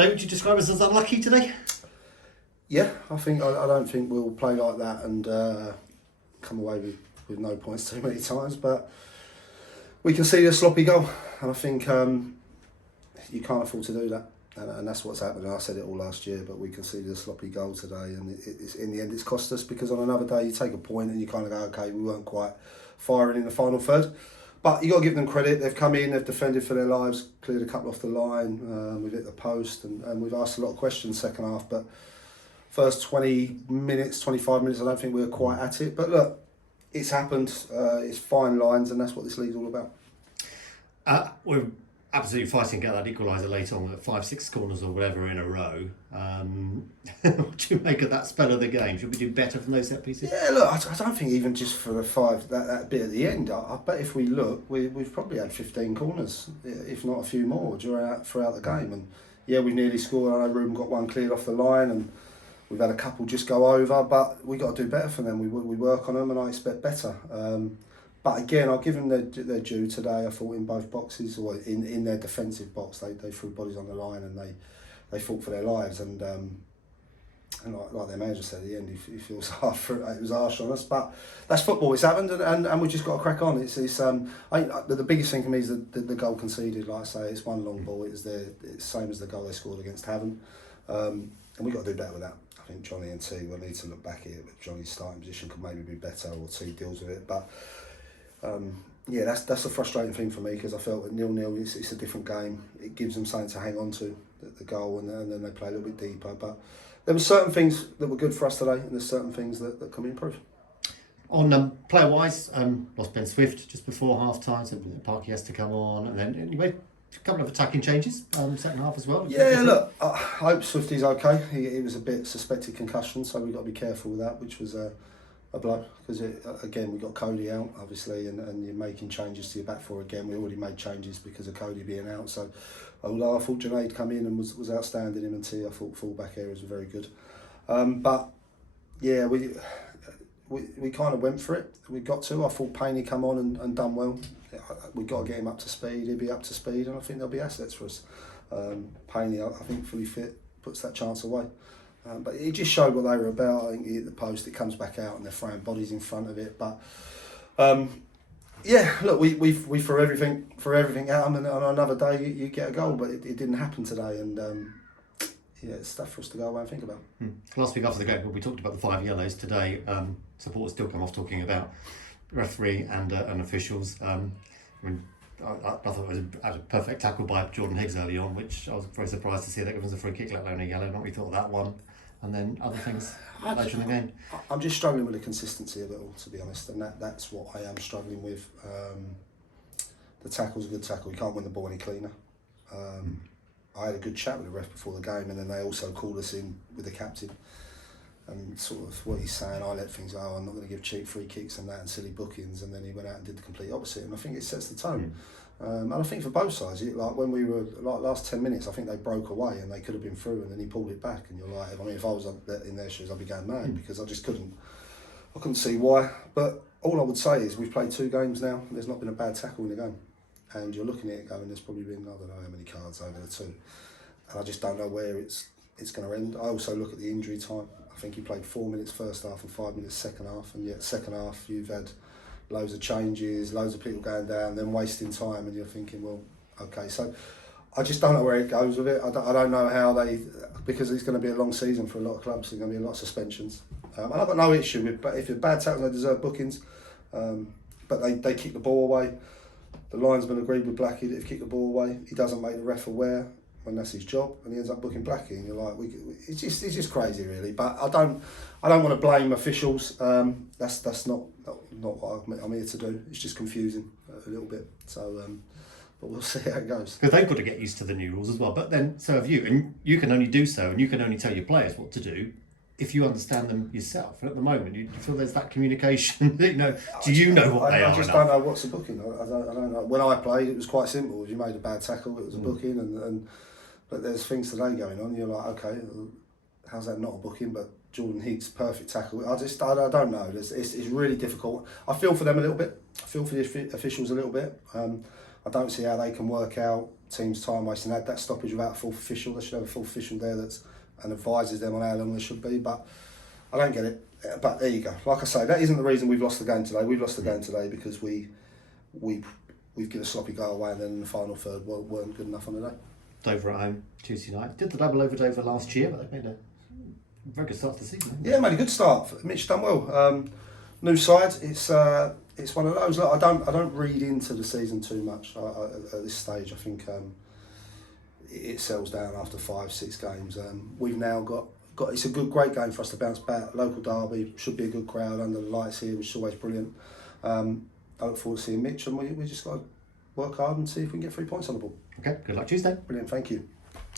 Jay, would you describe us as unlucky today? Yeah, I don't think we'll play like that and come away with no points too many times, but we can see a sloppy goal, and I think you can't afford to do that, and that's what's happened. I said it all last year, but we conceded a sloppy goal today, and it's in the end it's cost us, because on another day you take a point and you kind of go, okay, we weren't quite firing in the final third. But you got to give them credit. They've come in, they've defended for their lives, cleared a couple off the line, we've hit the post, and we've asked a lot of questions second half. But first 20 minutes, 25 minutes, I don't think we were quite at it. But look, it's happened. It's fine lines, and that's what this league's all about. We're absolutely fighting to get that equaliser late on, 5-6 corners or whatever in a row. What do you make of that spell of the game? Should we do better from those set pieces? Yeah, look, I don't think even just for the five, that bit at the end, I bet if we look, we've probably had 15 corners, if not a few more, throughout the game. And yeah, we've nearly scored. I know Ruben got one cleared off the line, and we've had a couple just go over, but we got to do better for them. We work on them, and I expect better. But again, I'll give them their due today. I thought in both boxes, or in their defensive box, they threw bodies on the line, and they fought for their lives. And like their manager said at the end, he feels hard for it. It was harsh on us, but that's football. It's happened, and we just got to crack on. It's I think the biggest thing for me is the goal conceded. Like I say, it's one long ball. It's the same as the goal they scored against Havant, and we got to do better with that. I think Johnny and T will need to look back here, but Johnny's starting position could maybe be better, or T deals with it. But yeah, that's a frustrating thing for me, because I felt at 0-0 it's a different game. It gives them something to hang on to, the goal, and then they play a little bit deeper. But there were certain things that were good for us today, and there's certain things that can improve. On player-wise, lost Ben Swift just before half-time, so Parky has to come on, and then anyway, a couple of attacking changes second half as well. Yeah, look, I hope Swifty's okay. He was a bit suspected concussion, so we've got to be careful with that, which was a blow, because again we got Cody out obviously, and you're making changes to your back four again. We already made changes because of Cody being out, so although I thought Junaid come in and was outstanding, him and T, I thought full-back areas were very good. But yeah, we kind of went for it. We got to. I thought Payne come on and done well. We got to get him up to speed. He'll be up to speed, and I think there'll be assets for us. Payne, I think fully fit, puts that chance away. But it just showed what they were about. I think he hit the post, it comes back out, and they're throwing bodies in front of it. But yeah, look, we threw everything at them, and on another day you get a goal, but it didn't happen today, and yeah, it's stuff for us to go away and think about. Last week after the game, we talked about the 5 yellows. Today, supporters still come off talking about referee and officials. I thought it was a perfect tackle by Jordan Higgs early on, which I was very surprised to see that it was a free kick, let alone a yellow. Not we thought of that one, and then other things later in the game. I'm just struggling with the consistency of it all, to be honest, and that's what I am struggling with. The tackle's a good tackle. You can't win the ball any cleaner. I had a good chat with the ref before the game, and then they also called us in with the captain. And sort of what he's saying, I let things go, I'm not going to give cheap free kicks and that and silly bookings, and then he went out and did the complete opposite, and I think it sets the tone. And I think for both sides, like when we were like last 10 minutes, I think they broke away and they could have been through, and then he pulled it back, and you're like, I mean, if I was in their shoes, I'd be going mad, because I just couldn't see why. But all I would say is we've played 2 games now, there's not been a bad tackle in the game, and you're looking at it going, there's probably been, I don't know how many cards over the 2, and I just don't know where it's going to end. I also look at the injury time. I think he played 4 minutes first half and 5 minutes second half, and yet second half you've had loads of changes, loads of people going down, then wasting time, and you're thinking, well, okay. So I just don't know where it goes with it. I don't know how because it's going to be a long season for a lot of clubs. There's going to be a lot of suspensions, and I've got no issue with. But if you're bad tackles, they deserve bookings. But they kick the ball away. The linesman agreed with Blackie that if he kicked the ball away, he doesn't make the ref aware when that's his job, and he ends up booking Blackie, and you're like, it's just crazy, really. But I don't want to blame officials. That's not what I'm here to do. It's just confusing a little bit. So, but we'll see how it goes. Because they've got to get used to the new rules as well. But then so have you, and you can only do so, and you can only tell your players what to do if you understand them yourself. And at the moment, you feel there's that communication. Do you know what they are? I just don't know what's a booking. I don't know. When I played, it was quite simple. If you made a bad tackle, it was a booking, but there's things today going on. You're like, okay, how's that not a booking? But Jordan Higgs, perfect tackle. I don't know. It's really difficult. I feel for them a little bit. I feel for the officials a little bit. I don't see how they can work out teams' time wasting. Had that stoppage without a fourth official. They should have a fourth official there and advises them on how long they should be. But I don't get it. But there you go. Like I say, that isn't the reason we've lost the game today. We've lost the game today because we've given a sloppy go away, and then in the final third weren't good enough on the day. Dover at home Tuesday night. Did the double over Dover last year, but they made a very good start to the season. Yeah, made a good start. Mitch done well. New side. It's one of those. Look, I don't read into the season too much at this stage. I think it settles down after 5-6 games. We've now got. It's a great game for us to bounce back. Local derby, should be a good crowd under the lights here, which is always brilliant. I look forward to seeing Mitch, and we just got to work hard and see if we can get 3 points on the ball. Okay, good luck Tuesday. Brilliant, thank you.